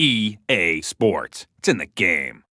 EA Sports. It's in the game.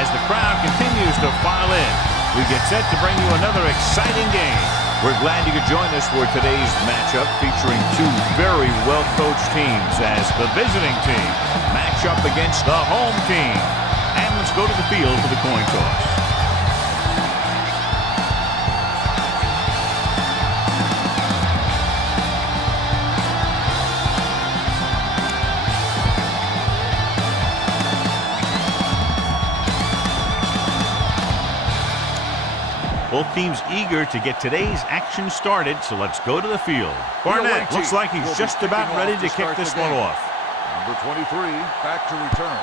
As the crowd continues to file in, we get set to bring you another exciting game. We're glad you could join us for today's matchup featuring two very well-coached teams as the visiting team match up against the home team. And let's go to the field for the coin toss. Both teams eager to get today's action started, so let's go to the field. Barnett looks like he's just about ready to kick this one off. Number 23, back to return.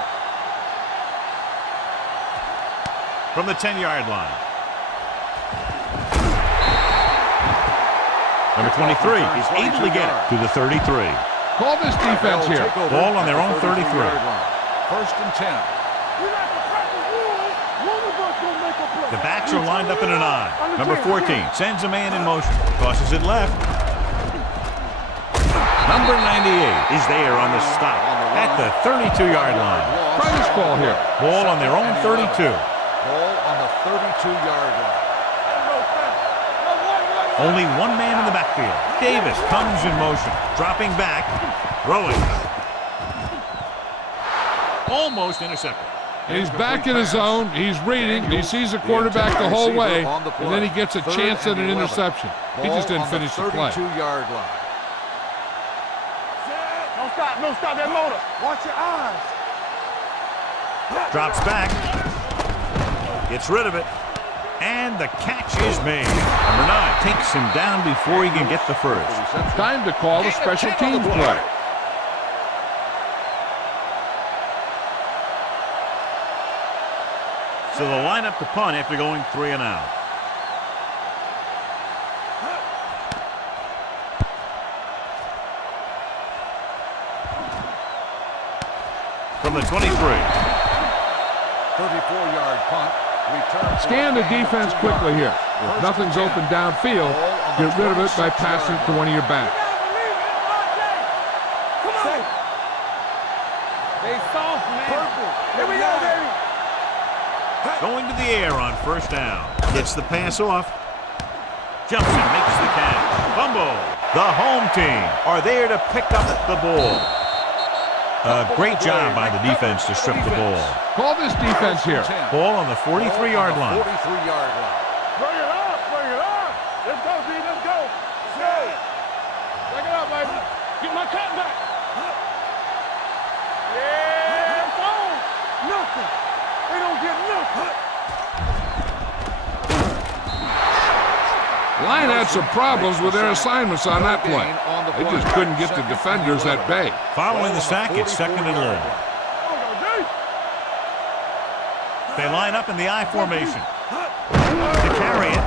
From the 10-yard line. Number 23 is able to get it to the 33. Call this defense here. Ball on their own 33. First and 10. The backs are lined up in an I. Number 14 sends a man in motion. Tosses it left. Number 98 is there on the stop at the 32-yard line. Try this ball here. Ball on their own 32. Ball on the 32-yard line. Only one man in the backfield. Davis comes in motion. Dropping back. Throwing. Almost intercepted. He's back in his zone. He's reading. He sees the quarterback the whole way, and then he gets a chance at an interception. He just didn't finish the play. 32-yard line. Don't stop that motor. Watch your eyes. Drops back. Gets rid of it. And the catch is made. Number 9 takes him down before he can get the first. Time to call a special teams play. So they'll line up to punt after going 3 and out. From the 23. 34-yard punt. Return. Scan the defense quickly here. If nothing's open downfield, get rid of it by passing it to one of your backs. They soft, man. Purple. Here we go, baby. Going to the air on first down. Gets the pass off. Jumps and makes the catch. Fumble. The home team are there to pick up the ball. A great job by the defense to strip the ball. Call this defense here. Ball on the 43-yard line. 43-yard line. Bring it up, bring it up. Let's go, D, let's go. Say. Bring it up, baby. Get my cut back. Yeah, it's on. Nothing. They don't get nothing. Line had some problems with their assignments on that play. They just couldn't get the defenders at bay. Following the sack, it's second and long. They line up in the I formation. To carry it.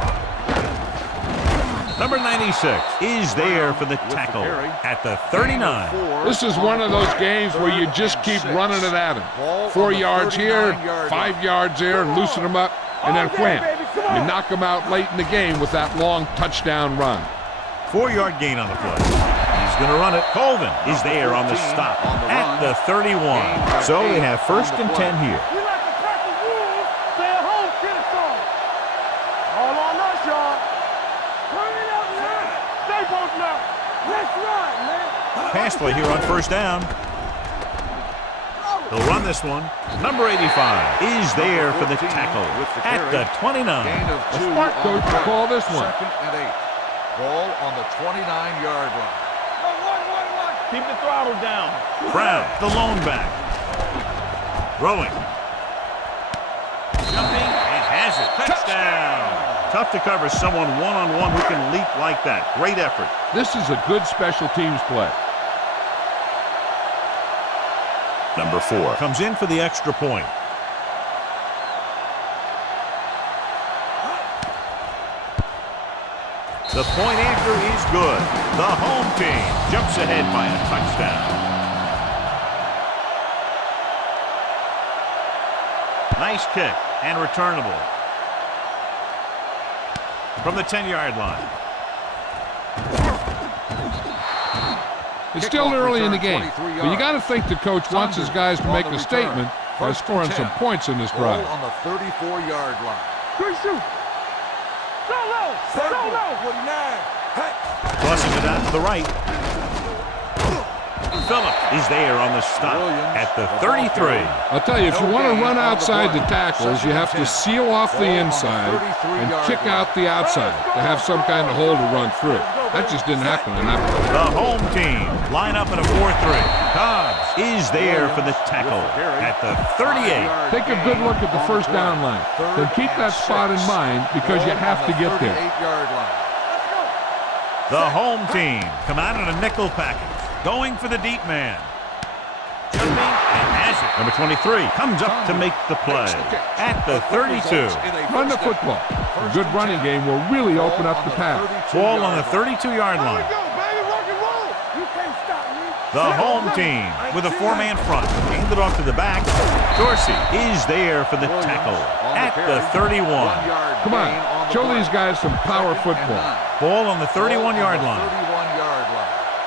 Number 96 is there for the tackle at the 39. This is one of those games where you just keep running it at him. 4 yards here, 5 yards there, and loosen them up, and then wham. You knock them out late in the game with that long touchdown run. 4-yard gain on the play. He's going to run it. Colvin is there on the stop at the 31. So they have first and 10 here. We like to pack the rules. Stay at home, get it on. All on us, y'all. Turn it up, man. Stay both now. Let's run, man. Pass play here on first down. He'll run this one. Number 85 is there for the tackle at the 29. The smart coach will call this one. 2nd and 8. Ball on the 29-yard line. Keep the throttle down. Brown, the lone back. Throwing. Jumping and has it. Touchdown. Tough to cover someone one-on-one who can leap like that. Great effort. This is a good special teams play. Number 4 comes in for the extra point. The point after is good. The home team jumps ahead by a touchdown. Nice kick and returnable. From the 10-yard line. It's still early in the game, but you got to think the coach wants his guys to make a statement by scoring some points in this drive. On the 34-yard line. Good shoot. Go low. Go low. 49. Tossing it out to the right. Phillip is there on the stop at the 33. I'll tell you, if you want to run outside the tackles, you have to seal off the inside and kick out the outside to have some kind of hole to run through. That just didn't happen in that play. The home team line up in a 4-3. Cobbs is there for the tackle at the 38. Take a good look at the first down line. Then keep that spot in mind because you have to get there. The home team come out in a nickel package. Going for the deep man. Jumping and has it. Number 23 comes up to make the play at the 32. Run the football. A good running game will really open up the pass. Ball on the 32-yard line. The home team with a 4-man front. Aimed it off to the back. Dorsey is there for the tackle at the 31. Come on, show these guys some power football. Ball on the 31-yard line.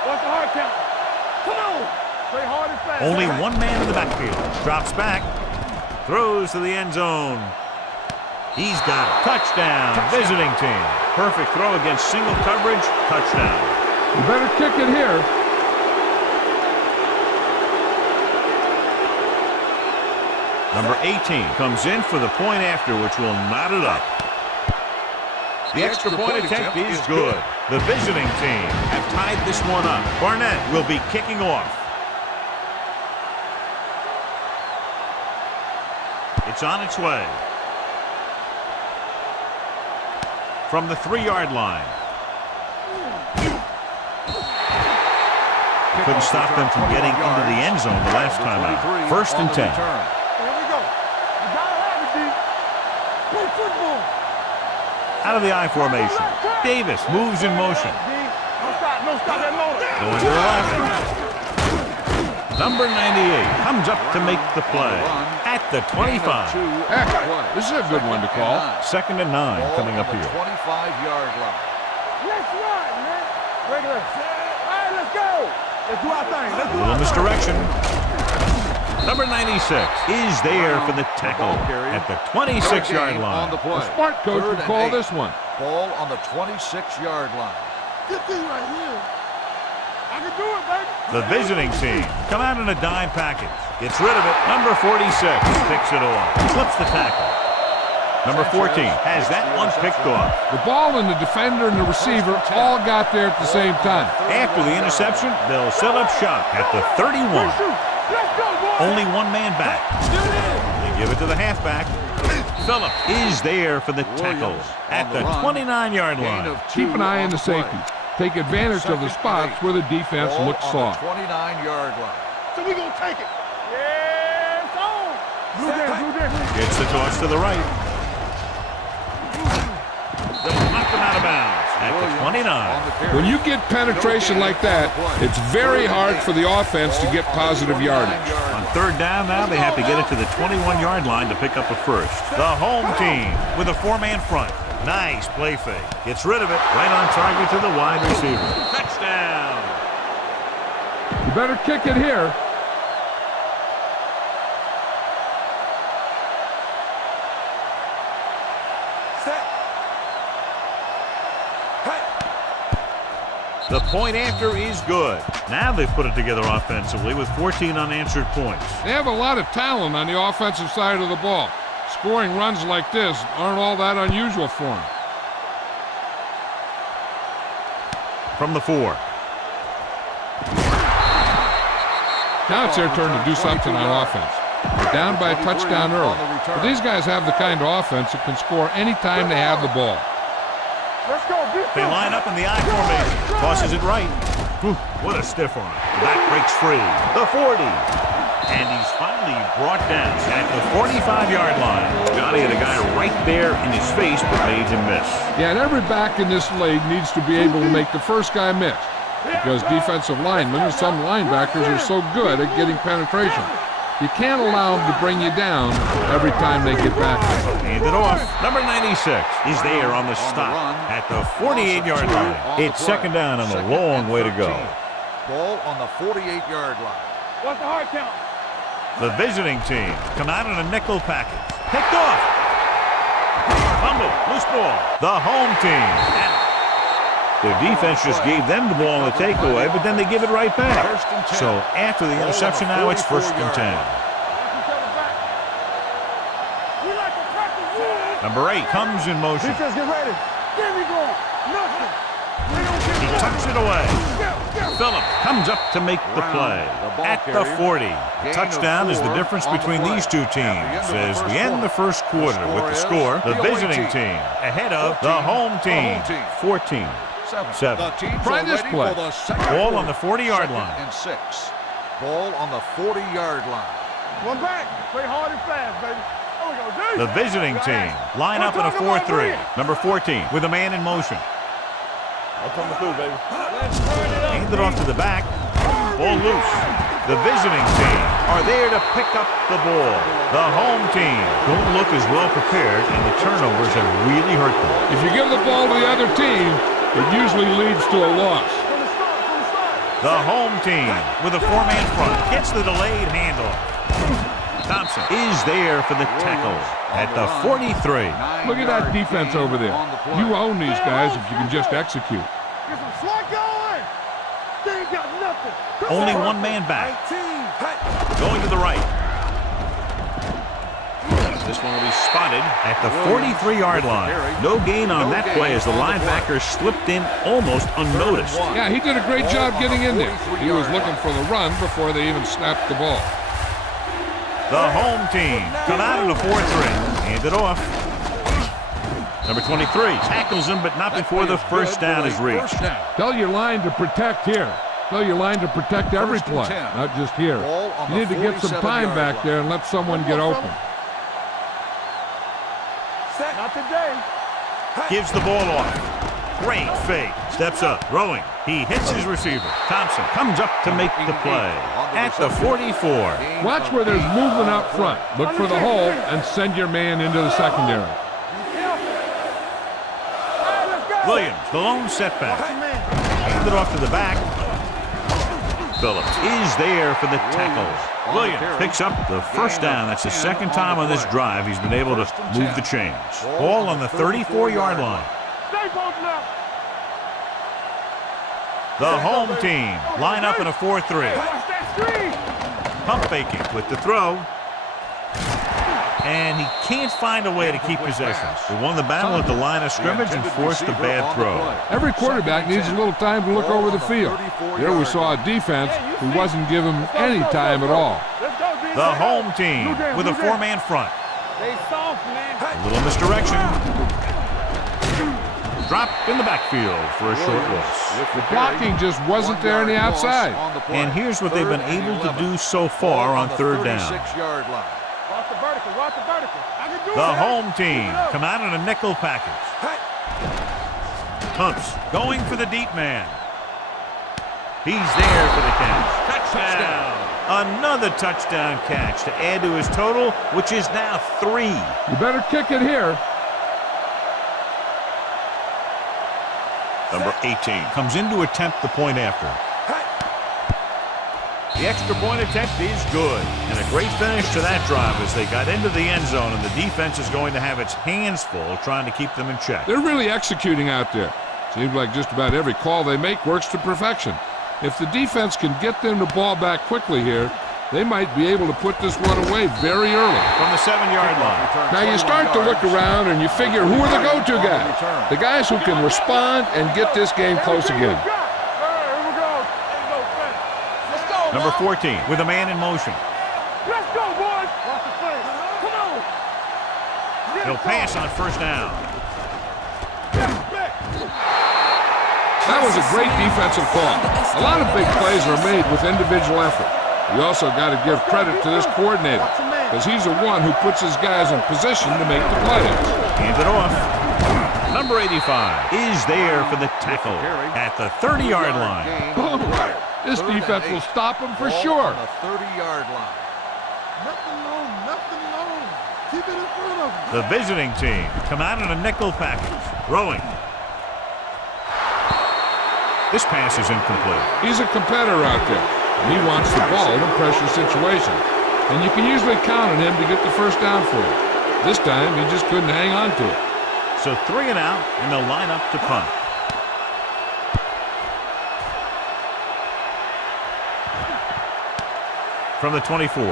What's the hard count? Come on. Play hard and fast. Only one man in the backfield. Drops back. Throws to the end zone. He's got it. Touchdown. Visiting team. Perfect throw against single coverage. Touchdown. You better kick it here. Number 18 comes in for the point after, which will knot it up. The extra point attempt is good. The visiting team have tied this one up. Barnett will be kicking off. It's on its way. From the 3-yard line. Couldn't stop them from getting into the end zone the last time out. 1st and 10. Here we go. You gotta have it, D. Play football. Out of the I formation. Davis moves in motion. No stop that motor. Going to the left. Number 98 comes up to make the play at the 25. Heck, this is a good one to call. 2nd and 9 coming up here. 25-yard line. Let's run, man. Regular. All right, let's go. Let's do our thing. Let's do A little our thing. misdirection. Number 96 is there for the tackle at the 26-yard line. The smart coach would call this one. Ball on the 26-yard line. Good thing right here. I can do it, baby. The visiting team come out in a dime package. Gets rid of it. Number 46 picks it off. Slips the tackle. Number 14 has that one picked off. The ball and the defender and the receiver all got there at the same time. After the interception, they'll set up shop at the 31. Let's go, boy. Only one man back. They give it to the halfback. Phillip is there for the tackle at the 29-yard line. Keep an eye on the safety. Take advantage of the spots where the defense looks soft. 29-yard line. So we gonna take it. Yeah, it's on. Blue there. Gets the toss to the right. They'll knock them out of bounds at the 29. When you get penetration like that, it's very hard for the offense to get positive yardage. On 3rd down now, they have to get it to the 21-yard line to pick up a first. The home team with a 4-man front. Nice play fake. Gets rid of it. Right on target to the wide receiver. Touchdown. You better kick it here. The point after is good. Now they've put it together offensively with 14 unanswered points. They have a lot of talent on the offensive side of the ball. Scoring runs like this aren't all that unusual for them. From the 4. Now it's their turn to do something on offense. They're down by a touchdown early. But these guys have the kind of offense that can score anytime they have the ball. Let's go. They line up in the I formation. Tosses it right. Whew, what a stiff arm. The back breaks free. The 40. And he's finally brought down at the 45-yard line. Johnny had a guy right there in his face but made him miss. Yeah, and every back in this league needs to be able to make the first guy miss, because defensive linemen and some linebackers are so good at getting penetration. You can't allow them to bring you down every time they get back there. Hand it off. Number 96 is there on the stop at the 48-yard line. It's second down and a long way to go. Ball on the 48-yard line. What's the hard count? The visiting team come out in a nickel package. Picked off. Fumble. Loose ball. The home team. Their defense just gave them the ball on the takeaway, but then they give it right back. So after the interception now, it's 1st and 10. Number 8 comes in motion. Defense, get ready. Get me going. Nothing. He tucks it away. Phillips comes up to make the play at the 40. Touchdown is the difference between these two teams as we end the first quarter with the score. The visiting team ahead of the home team, 14-7. Try this play. Ball on the 40-yard line. And 6. Ball on the 40-yard line. One back. Play hard and fast, baby. The visiting team line up in a 4-3. Number 14 with a man in motion. I'm coming through, baby. Hand it off to the back. Ball loose. The visiting team are there to pick up the ball. The home team don't look as well prepared, and the turnovers have really hurt them. If you give the ball to the other team, it usually leads to a loss. The home team with a 4-man front gets the delayed handoff. Thompson is there for the tackle at the 43. Look at that defense over there. You own these guys if you can just execute. Get some slack going. They ain't got nothing. Only one man back. Going to the right. This one will be spotted at the 43-yard line. No gain on that play as the linebacker slipped in almost unnoticed. Yeah, he did a great job getting in there. He was looking for the run before they even snapped the ball. The home team come out in a 4-3. Hand it off. Number 23 tackles him, but not before the first down is reached. Tell your line to protect here. Tell your line to protect every play, not just here. You need to get some time back there and let someone get open. Not today. Gives the ball off. Great fake. Steps up. Throwing. He hits his receiver. Thompson comes up to make the play at the 44. Watch where there's movement up front. Look for the hole and send your man into the secondary. Williams, the lone setback. Hand it off to the back. Phillips is there for the tackle. Williams picks up the first down. That's the second time on this drive he's been able to move the chains. Ball on the 34-yard line. The home team line up in a 4-3. Pump faking with the throw. And he can't find a way to keep possession. They won the battle at the line of scrimmage and forced a bad throw. Every quarterback needs a little time to look over the field. There we saw a defense who wasn't given any time at all. The home team with a 4-man front. A little misdirection. Drop in the backfield for a short loss. The blocking just wasn't there on the outside. And here's what they've been able to do so far on third down. The home team come out in a nickel package. Hunts going for the deep man. He's there for the catch. Touchdown. Another touchdown catch to add to his total, which is now 3. You better kick it here. Number 18 comes in to attempt the point after. The extra point attempt is good. And a great finish to that drive as they got into the end zone, and the defense is going to have its hands full trying to keep them in check. They're really executing out there. Seems like just about every call they make works to perfection. If the defense can get them the ball back quickly here, they might be able to put this one away very early. From the 7-yard line. Now you start to look around and you figure, who are the go-to guys? The guys who can respond and get this game close again. Number 14 with a man in motion. Let's go, boys. Come on. He'll pass on first down. That was a great defensive call. A lot of big plays are made with individual effort. You also got to give credit to this coordinator, because he's the one who puts his guys in position to make the plays. Hands it off. Number 85 is there for the tackle at the 30-yard line. This defense will stop him for sure. On the 30-yard line. Nothing long. Keep it in front of him. The visiting team come out in a nickel package. Rolling. This pass is incomplete. He's a competitor out there. He wants the ball in a pressure situation. And you can usually count on him to get the first down for you. This time, he just couldn't hang on to it. So 3 and out, and they'll line up to punt. From the 24.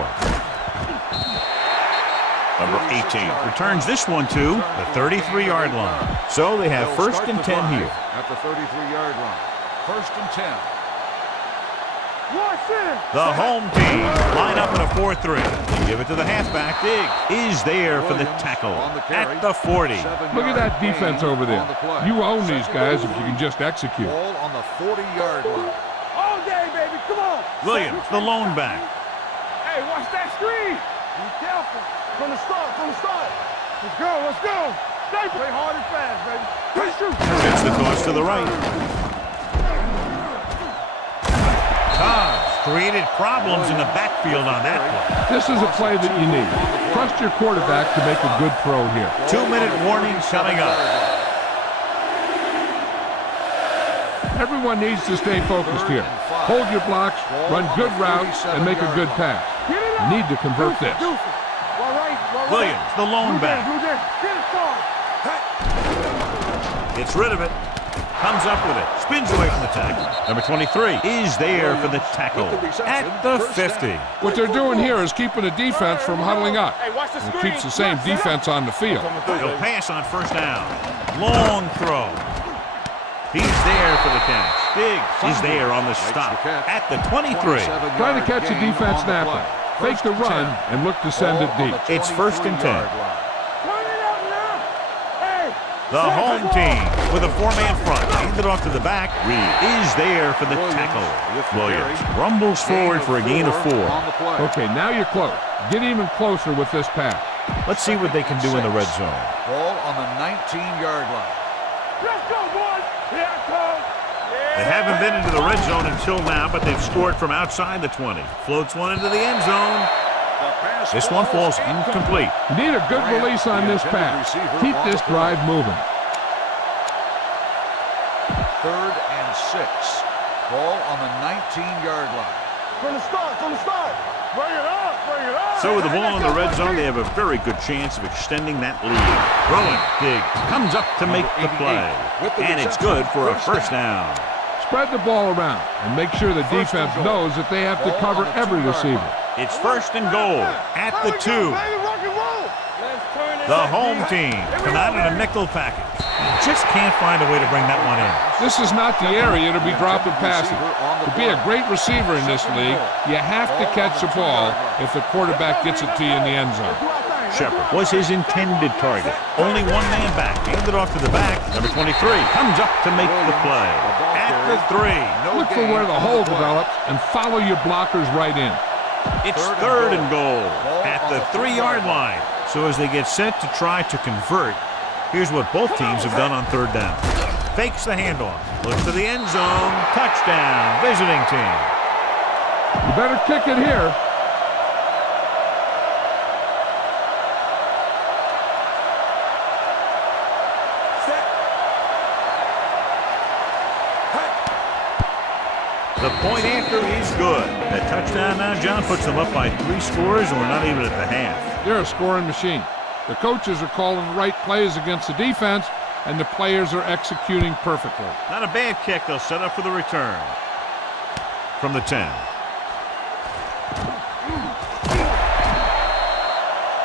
Number 18 returns this one to the 33-yard line. So they have first and 10 here. At the 33-yard line. First and 10. The home team line up in a 4-3 and give it to the halfback. Diggs is there for the tackle at the 40. Look at that defense over there. You own these guys if you can just execute. Ball on the 40-yard line. All day, baby. Come on. Williams, the lone back. Hey, watch that screen. Be careful. From the start. Let's go. Stay play hard and fast, baby. Let's shoot. Gets the toss to the right. Cobbs created problems in the backfield on that play. This is a play that you need. Trust your quarterback to make a good throw here. 2-minute warning coming up. Everyone needs to stay focused here. Hold your blocks, run good routes, and make a good pass. You need to convert this. Williams, the lone back. Gets rid of it. Comes up with it. Spins away from the tackle. Number 23 is there for the tackle at the 50. What they're doing here is keeping the defense from huddling up. And it keeps the same defense on the field. He'll pass on first down. Long throw. He's there for the catch. Diggs is there on the stop at the 23. Try to catch the defense napping. Fake the run and look to send it deep. It's first and 10. The home team with a 4-man front. Handed off to the back. Reed is there for the tackle. Williams rumbles forward for a gain of 4. Okay, now you're close. Get even closer with this pass. Let's see what they can do in the red zone. Ball on the 19-yard line. Let's go, boys. Here I come. They haven't been into the red zone until now, but they've scored from outside the 20. Floats one into the end zone. This one falls incomplete. You need a good release on this pass. Keep this drive moving. 3rd and 6. Ball on the 19-yard line. From the start. Bring it up. So with the ball in the red zone, they have a very good chance of extending that lead. Throwing. Diggs comes up to make the play. And it's good for a first down. Spread the ball around and make sure the defense knows that they have to cover every receiver. It's first and goal at the 2. The home team come out in a nickel package. Just can't find a way to bring that one in. This is not the area to be dropping passes. To be a great receiver in this league, you have to catch the ball if the quarterback gets it to you in the end zone. Shepard was his intended target. Only one man back. Handed off to the back. Number 23 comes up to make the play. At the 3. Look for where the hole develops and follow your blockers right in. It's 3rd and goal at the 3-yard line. So as they get set to try to convert, here's what both teams have done on 3rd down. Fakes the handoff. Looks to the end zone. Touchdown. Visiting team. You better kick it here. The point after is good. That touchdown now, John, puts them up by 3 scores, and we're not even at the half. They're a scoring machine. The coaches are calling the right plays against the defense, and the players are executing perfectly. Not a bad kick. They'll set up for the return. From the 10.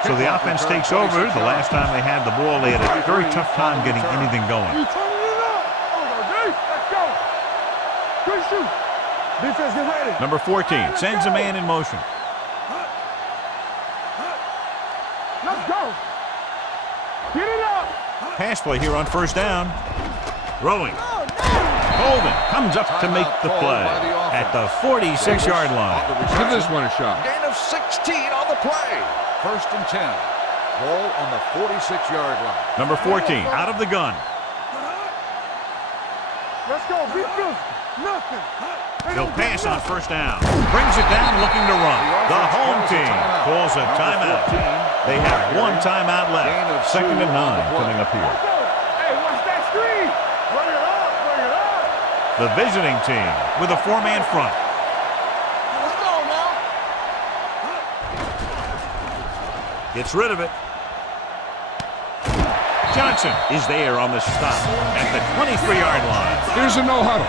So the offense takes over. The last time they had the ball, they had a very tough time getting anything going. You turning it up. Let's go. Good shoot. Defense get ready. Number 14 sends a man in motion. Let's go. Get it up. Pass play here on first down. Throwing. Holden comes up to make the play at the 46-yard line. Give this one a shot. Gain of 16 on the play. First and 10. Ball on the 46-yard line. Number 14 out of the gun. Let's go. Be physical. Nothing. He'll pass on first down. Brings it down looking to run. The home team calls a timeout. They have one timeout left. Second and 9 coming up here. Hey, watch that screen. Bring it up. Bring it up. The visiting team with a 4-man front. Let's go now. Gets rid of it. Johnson is there on the stop at the 23-yard line. Here's a no huddle.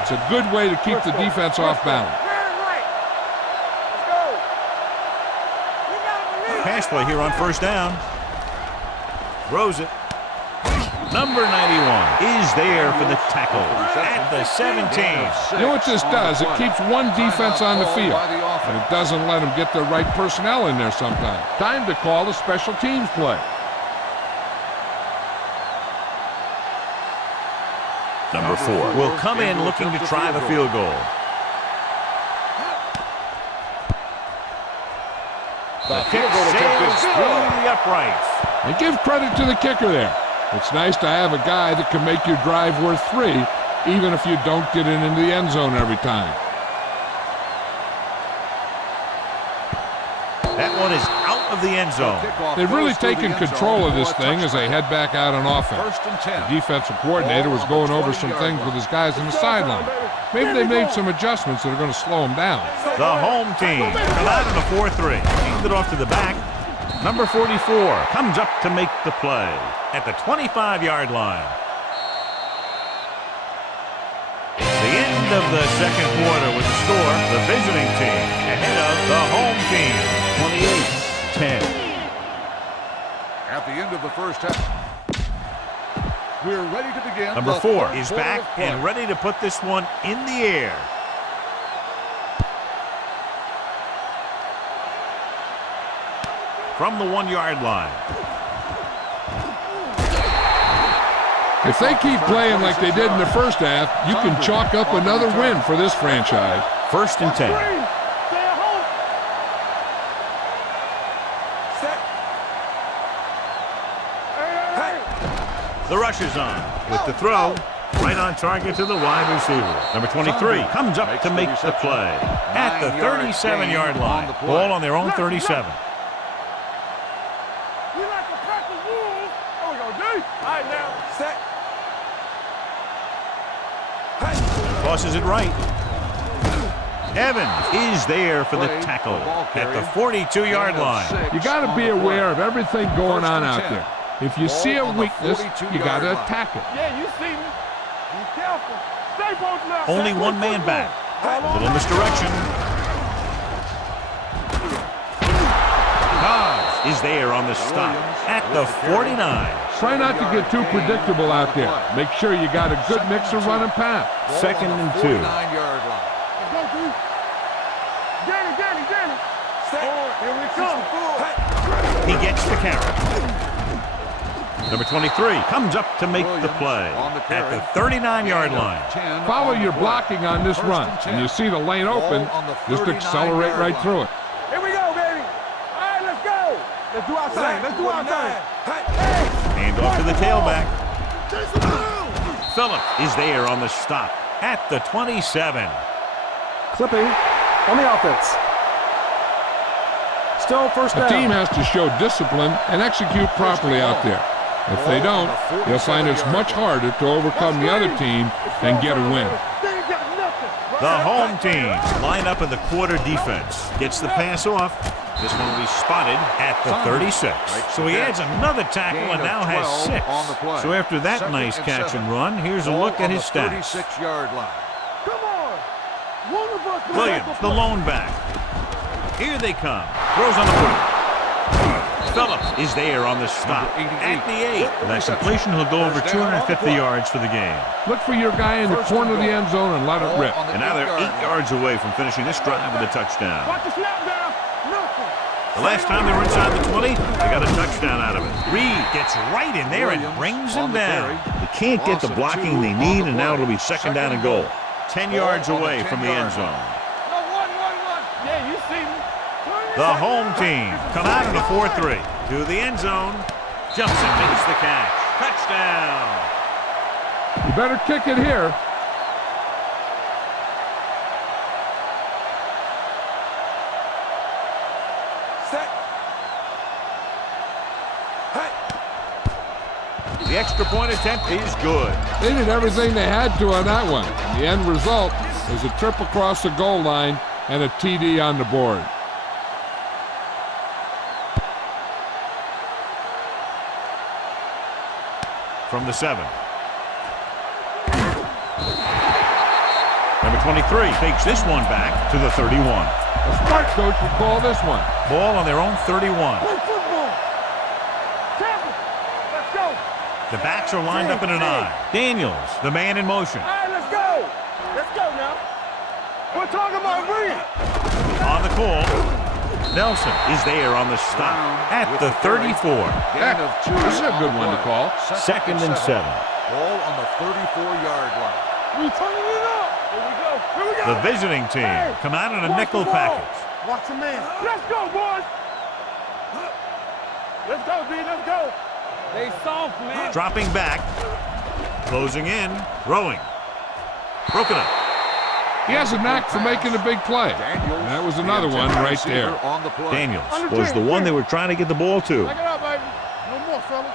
It's a good way to keep the defense off balance. Let's go. We gotta believe. Pass play here on first down. Throws it. Number 91 is there for the tackle at the 17. You know what this does? It keeps one defense on the field, and it doesn't let them get the right personnel in there sometimes. Time to call a special teams play. Number 4 will come in looking to try the field goal. The kick sails through the uprights. And give credit to the kicker there. It's nice to have a guy that can make your drive worth 3, even if you don't get it into the end zone every time. That one is out of the end zone. They've really taken control of this thing as they head back out on offense. The defensive coordinator was going over some things with his guys on the sideline. Maybe they made some adjustments that are going to slow them down. The home team come out in a 4-3. Hand it off to the back. Number 44 comes up to make the play at the 25-yard line. The end of the second quarter with the score, the visiting team ahead of the home team, 28-10. At the end of the first half, we're ready to begin. Number 4 is back and ready to put this one in the air. From the 1-yard line. If they keep playing like they did in the first half, you can chalk up another win for this franchise. First and 10. Stay at home. Set. Hey. The rush is on with the throw. Right on target to the wide receiver. Number 23 comes up to make the play at the 37-yard line. Ball on their own 37. You like to practice rules. Oh, we go deep. All right, now. Set. Tosses it right. Evans is there for the tackle at the 42-yard line. You got to be aware of everything going on out there. If you see a weakness, you got to attack it. Yeah, you see me. Be careful. Stay both left. Only one man back. A little misdirection. Cobbs is there on the stop at the 49. Try not to get too predictable out there. Make sure you got a good mix of run and pass. Second and 2. Danny. Here we come. He gets the carry. Number 23 comes up to make the play at the 39-yard line. Follow your blocking on this run, and you see the lane open, just accelerate right through it. Here we go, baby. All right, let's go. Let's do our thing. Hand off to the tailback. Phillip is there on the stop at the 27. Clipping on the offense. Still first down. A team has to show discipline and execute properly out there. If they don't, you'll find it's much harder to overcome the other team and get a win. The home team line up in the quarter defense. Gets the pass off. This one will be spotted at the 36. So he adds another tackle and now has 6. So after that nice catch and run, here's a look at his stats. 36-yard line. Come on. One of us. Williams, the lone back. Here they come. Throws on the 40. Phillips is there on the stop at the 8. That completion, he'll go over 250 yards for the game. Look for your guy in the corner of the end zone and let it rip. And now they're 8 yards away from finishing this drive with a touchdown. Watch the snap down. Nothing. The last time they were inside the 20, they got a touchdown out of it. Reed gets right in there and brings him down. They can't get the blocking they need, and now it'll be second down and goal. 10 yards away from the end zone. Yeah, you see me. The home team come out in a 4-3 to the end zone. Jumps and makes the catch. Touchdown. You better kick it here. The extra point attempt is good. They did everything they had to on that one. And the end result is a trip across the goal line and a TD on the board. From the 7. Number 23 takes this one back to the 31. A smart coach would call this one. Ball on their own 31. Play football. Tackle. Let's go. The backs are lined up in an I. Daniels, the man in motion. All right, let's go. Let's go now. We're talking about Reed. On the call, Nelson is there on the stop at the 34. This is a good one to call. Second and 7. Ball on the 34-yard line. We turning it up. Here we go. Here we go. The visiting team come out in a nickel package. Watch the man. Let's go, boys. Let's go, B. Let's go. They soft, man. Dropping back, closing in, throwing. Broken up. He has a knack for making a big play. And that was another one right there. Daniels was the one they were trying to get the ball to. Back it up, baby. No more, fellas.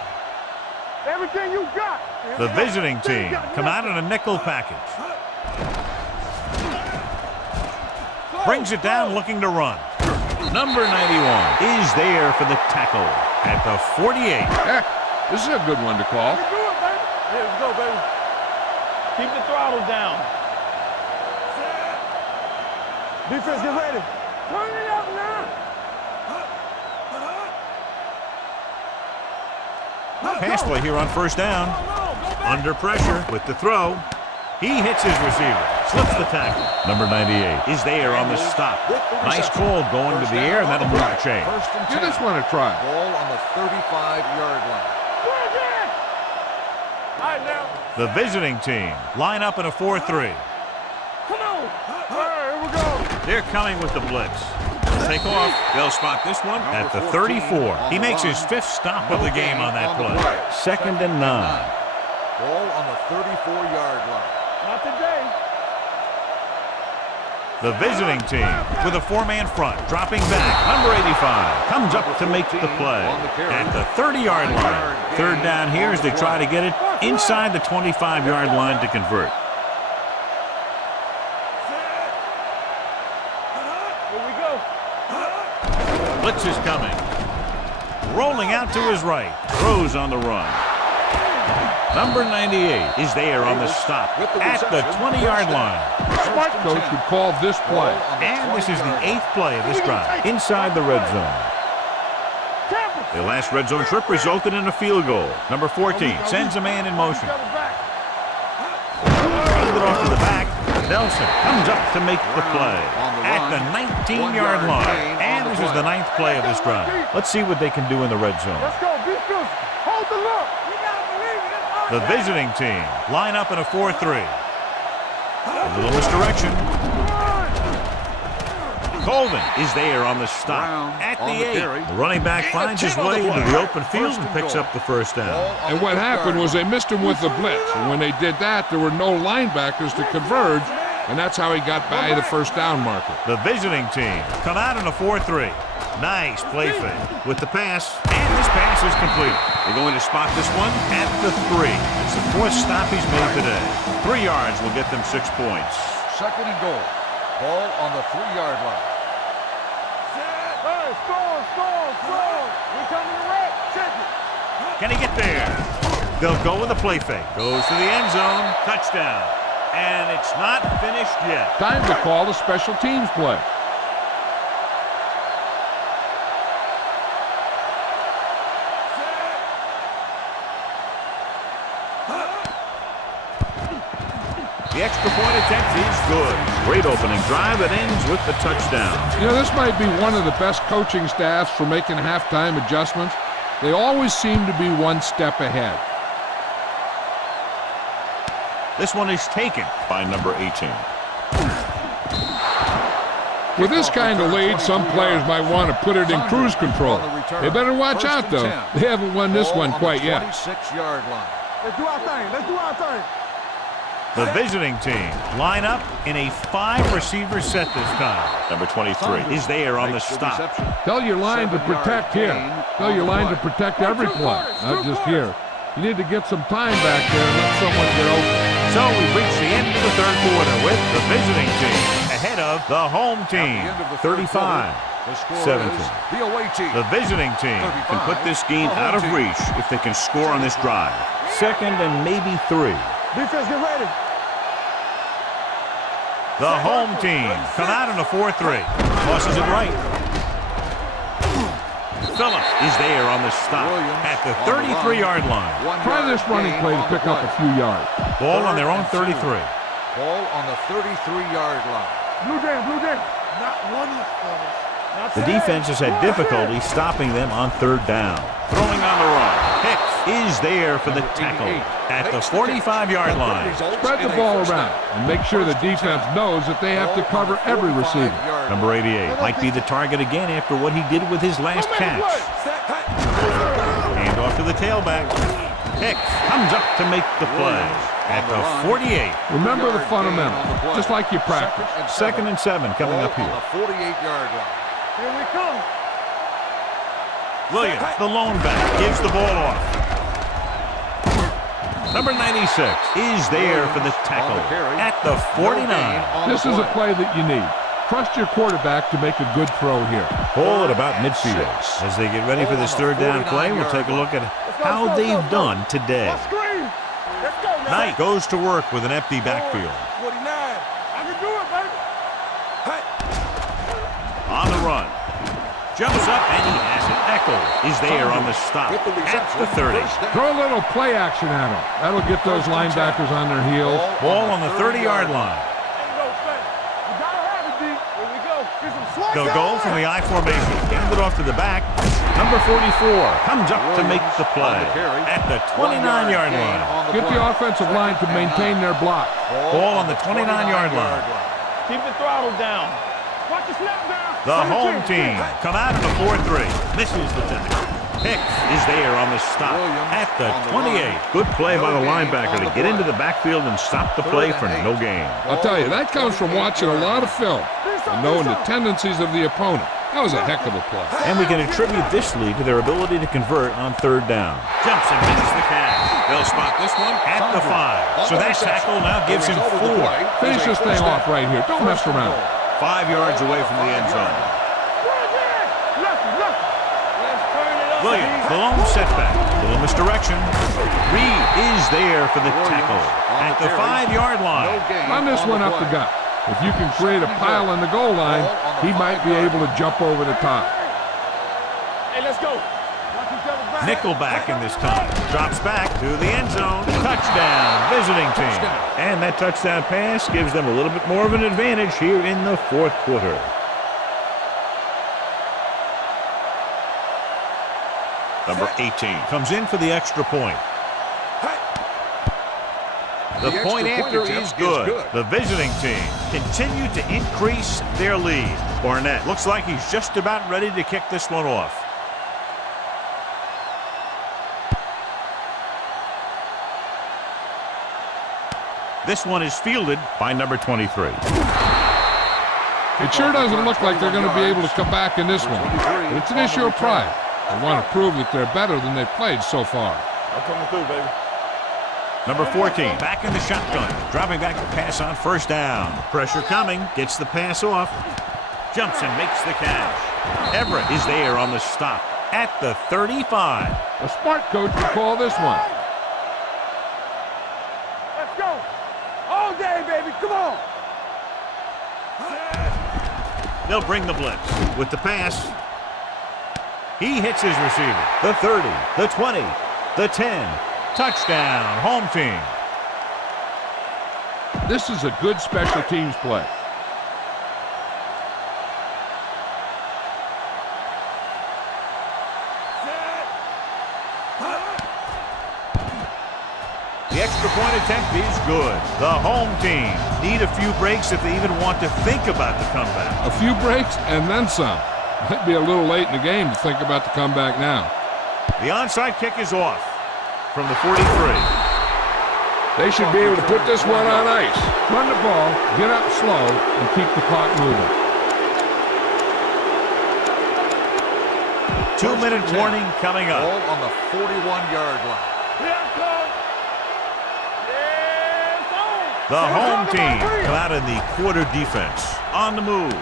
Everything you got. The visiting team come out in a nickel package. Brings it down looking to run. Number 91 is there for the tackle at the 48. This is a good one to call. Let's do it, baby. Yeah, let's go, baby. Keep the throttle down. Defense, get ready. Turn it up now. Pass play here on first down. Under pressure with the throw. He hits his receiver. Slips the tackle. Number 98 is there on the stop. Nice call going to the air, and that'll move the chain. Give this one a try. Ball on the 35-yard line. All right, now. The visiting team line up in a 4-3. Come on. All right, here we go. They're coming with the blitz. Take off. They'll spot this one at the 34. He makes his 5th stop of the game on that play. Second and 9. Ball on the 34-yard line. Not today. The visiting team with a 4-man front, dropping back. Number 85 comes up to make the play at the 30-yard line. Third down here as they try to get it inside the 25-yard line to convert. Here we go. Blitz is coming. Rolling out to his right. Throws on the run. Number 98 is there on the stop at the 20-yard line. Smart coach would call this play. And this is the 8th play of this drive inside the red zone. The last red zone trip resulted in a field goal. Number 14 sends a man in motion. Hands it off to the back. Nelson comes up to make the play at the 19-yard line. And this is the 9th play of this drive. Let's see what they can do in the red zone. Let's go. Defense. Hold the look. The visiting team line up in a 4-3. A little misdirection. Colvin is there on the stop at the 8. The running back finds his way into the open field and picks up the first down. And what happened was they missed him with the blitz. And when they did that, there were no linebackers to converge, and that's how he got by the first down marker. The visiting team come out in a 4-3. Nice play fake with the pass, and this pass is completed. They're going to spot this one at the 3. It's the 4th stop he's made today. 3 yards will get them 6 points. Second and goal. Ball on the 3-yard line. Score. We coming to wreck. Check it. Can he get there? They'll go with a play fake. Goes to the end zone. Touchdown. And it's not finished yet. Time to call a special teams play. The extra point attempt is good. Great opening drive that ends with the touchdown. You know, this might be one of the best coaching staffs for making halftime adjustments. They always seem to be one step ahead. This one is taken by number 18. With this kind of lead, some players might want to put it in cruise control. They better watch out, though. They haven't won this one quite yet. 26-yard line. Let's do our thing. The visiting team line up in a 5-receiver set this time. Number 23 is there on the stop. Tell your line to protect here. Tell your line to protect every play, not just here. You need to get some time back there and let someone get open. So we've reached the end of the third quarter with the visiting team ahead of the home team, 35-17. The away team. The visiting team can put this game out of reach if they can score on this drive. Second and maybe 3. Defense, get ready. The home team come out in a 4-3. Tosses it right. Phillips is there on the stop at the 33-yard line. Try this running play to pick up a few yards. Ball on their own 33. Ball on the 33-yard line. Blue jam. Not one yet, fellas. The defense has had difficulty stopping them on third down. Throwing on the run. Hicks is there for the tackle at the 45-yard line. Spread the ball around and make sure the defense knows that they have to cover every receiver. Number 88 might be the target again after what he did with his last catch. Hand off to the tailback. Hicks comes up to make the play at the 48. Remember the fundamentals, just like you practice. Second and 7 coming up here. 48-yard line. Here we come. Williams, the lone back, gives the ball off. Number 96 is there for the tackle at the 49. This is a play that you need. Trust your quarterback to make a good throw here. Ball at about midfield. As they get ready for this third down play, we'll take a look at how they've done today. Knight goes to work with an empty backfield. 49. I can do it, baby. On the run. Jumps up and he has it. Echo is there on the stop at the 30. Throw a little play action at him. That'll get those linebackers on their heels. Ball on the 30-yard line. They'll go from the I formation. Hand it off to the back. Number 44 comes up to make the play at the 29-yard line. Get the offensive line to maintain their block. Ball on the 29-yard line. Keep the throttle down. Watch the snap down. The home team come out in a 4-3. Misses the tackle. Hicks is there on the stop at the 28. Good play by the linebacker to get into the backfield and stop the play for no gain. I'll tell you, that comes from watching a lot of film and knowing the tendencies of the opponent. That was a heck of a play. And we can attribute this lead to their ability to convert on third down. Jumps and misses the catch. They'll spot this one at the 5. So that tackle now gives him 4. Finish this thing off right here. Don't mess around. 5 yards away from the end zone. Williams, the lone setback. A little misdirection. Reed is there for the tackle at the 5-yard line. Run this one up the gut. If you can create a pile on the goal line, he might be able to jump over the top. Hey, let's go. Nickelback in this time. Drops back to the end zone. Touchdown, visiting team. And that touchdown pass gives them a little bit more of an advantage here in the fourth quarter. Number 18 comes in for the extra point. The point after is good. The visiting team continue to increase their lead. Barnett looks like he's just about ready to kick this one off. This one is fielded by number 23. It sure doesn't look like they're going to be able to come back in this one. But it's an issue of pride. They want to prove that they're better than they've played so far. I'm coming through, baby. Number 14, back in the shotgun. Dropping back to pass on first down. Pressure coming, gets the pass off. Jumps and makes the catch. Everett is there on the stop at the 35. A smart coach would call this one. Let's go. All day, baby. Come on. They'll bring the blitz with the pass. He hits his receiver. The 30, the 20, the 10. Touchdown, home team. This is a good special teams play. The extra point attempt is good. The home team need a few breaks if they even want to think about the comeback. A few breaks and then some. Might be a little late in the game to think about the comeback now. The onside kick is off from the 43. They should be able to put this one on ice. Run the ball, get up slow, and keep the clock moving. 2-minute warning coming up. Ball on the 41-yard line. The home team come out in the quarter defense. On the move.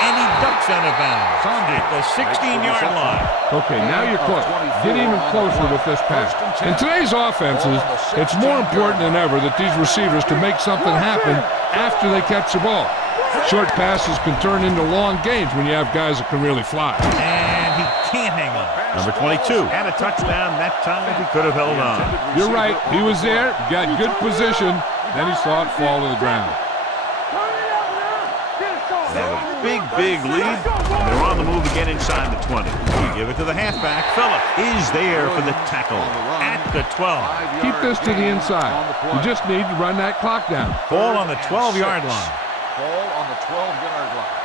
And he ducks out of bounds at the 16-yard line. Okay, now you're close. Get even closer with this pass. In today's offenses, it's more important than ever that these receivers can make something happen after they catch the ball. Short passes can turn into long gains when you have guys that can really fly. And he can't hang on. Number 22. And a touchdown that time he could have held on. You're right. He was there, got good position, then he saw it fall to the ground. They have a big lead, and they're on the move again inside the 20. We give it to the halfback. Phillip is there for the tackle at the 12. Keep this to the inside. You just need to run that clock down. Ball on the 12-yard line. Ball on the 12-yard line.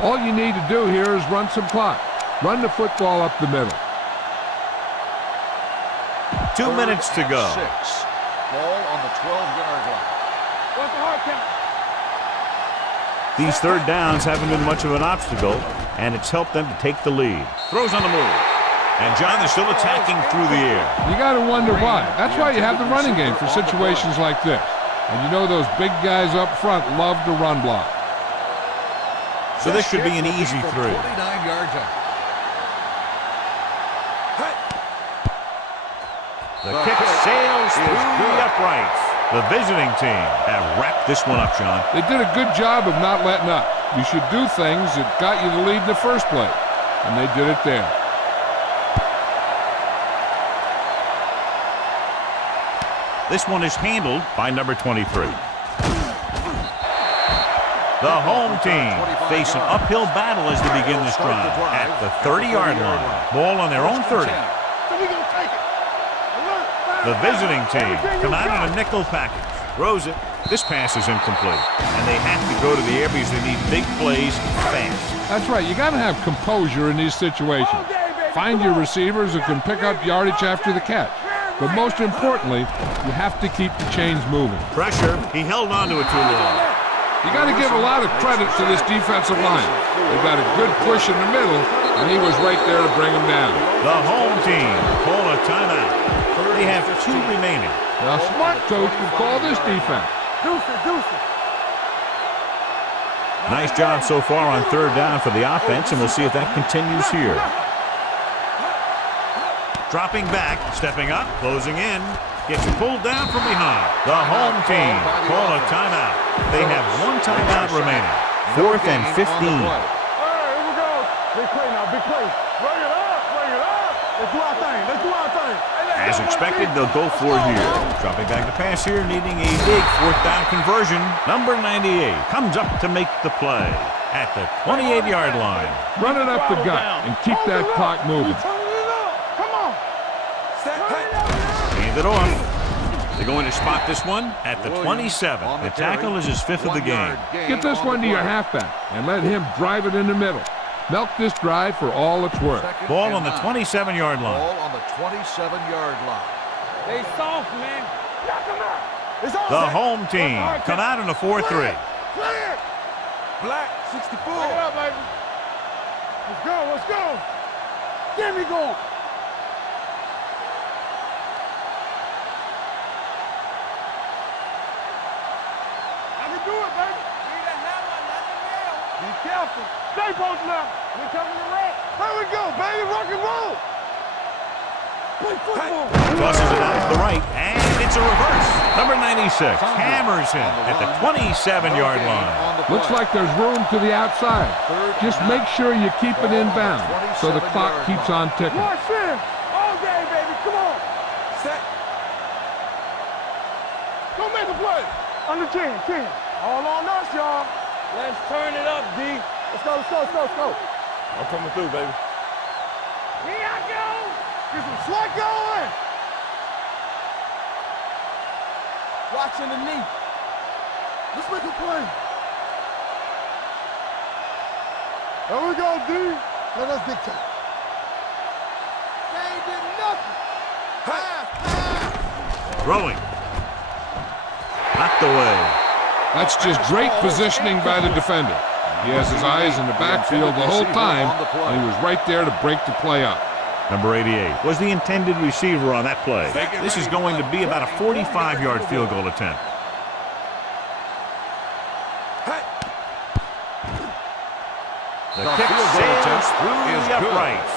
All you need to do here is run some clock. Run the football up the middle. 2 minutes to go. 6. Ball on the 12-yard line. What's the hard count? These third downs haven't been much of an obstacle, and it's helped them to take the lead. Throws on the move. And John is still attacking through the air. You got to wonder why. That's why you have the running game for situations like this. And you know those big guys up front love to run block. So this should be an easy 3. 29 yards out. The kick sails through the uprights. The visiting team have wrapped this one up, John. They did a good job of not letting up. You should do things that got you the lead in the first place. And they did it there. This one is handled by number 23. The home team face an uphill battle as they begin this drive at the 30-yard line. Ball on their own 30. The visiting team come out in a nickel package. Throws it. This pass is incomplete. And they have to go to the air because they need big plays fast. That's right. You got to have composure in these situations. Find your receivers who can pick up yardage after the catch. But most importantly, you have to keep the chains moving. Pressure. He held on to it too long. You got to give a lot of credit to this defensive line. They got a good push in the middle, and he was right there to bring him down. The home team call a timeout. They have 2 remaining. Now, a smart coach would call this defense. Nice job so far on third down for the offense, and we'll see if that continues here. Dropping back, stepping up, closing in. Gets pulled down from behind. The home team call a timeout. They have 1 timeout remaining. 4th and 15. All right, here we go. Big play now, big play. Bring it up, bring it up. Let's do our thing, let's do our thing. As expected, they'll go for it here. Dropping back to pass here, needing a big 4th down conversion. Number 98 comes up to make the play at the 28-yard line. Run it up the gut and keep that clock moving. Come on. Hand it off. They're going to spot this one at the 27. The tackle is his 5th of the game. Get this one to your halfback and let him drive it in the middle. Milk this drive for all it's worth. Ball on the 27-yard line. Ball on the 27-yard line. They soft, man. Knock them out. It's all The set. home team come out in a 4-3. Clear. Black 64. Back it up, baby. Let's go, let's go. Get me going. I can do it, baby. careful. Stay post left. We coming to red. There we go, baby. Rock and roll. Play football. Tosses it out to the right, and it's a reverse. Number 96 hammers him at the 27-yard line. Looks like there's room to the outside. Just make sure you keep it inbound so the clock keeps on ticking. Rush in. All day, baby. Come on. Set. Go make a play. Under 10. All on us, y'all. Let's turn it up, D. Let's go. I'm coming through, baby. Here I go. Get some sweat going. Watching the knee. Let's make a play. There we go, D. Let us dictate. They ain't did nothing. Pass. Throwing. Knocked away. That's just great positioning by the defender. He has his eyes in the backfield the whole time, and he was right there to break the play up. Number 88 was the intended receiver on that play. This is going to be about a 45-yard field goal attempt. The kick sails through the uprights.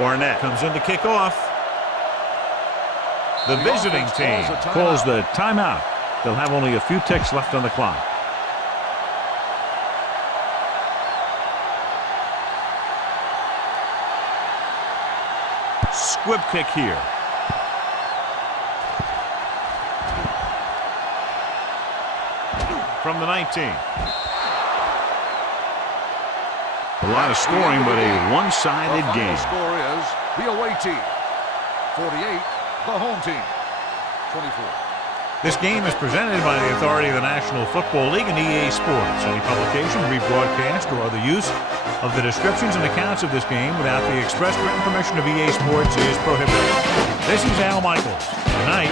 Barnett comes in to kick off. The visiting team calls the timeout. They'll have only a few ticks left on the clock. Squib kick here. From the 19. A lot of scoring, but a one-sided game. The score is the away team 48, the home team 24. This game is presented by the authority of the National Football League and EA Sports. Any publication, rebroadcast, or other use of the descriptions and accounts of this game without the express written permission of EA Sports is prohibited. This is Al Michaels. Good night.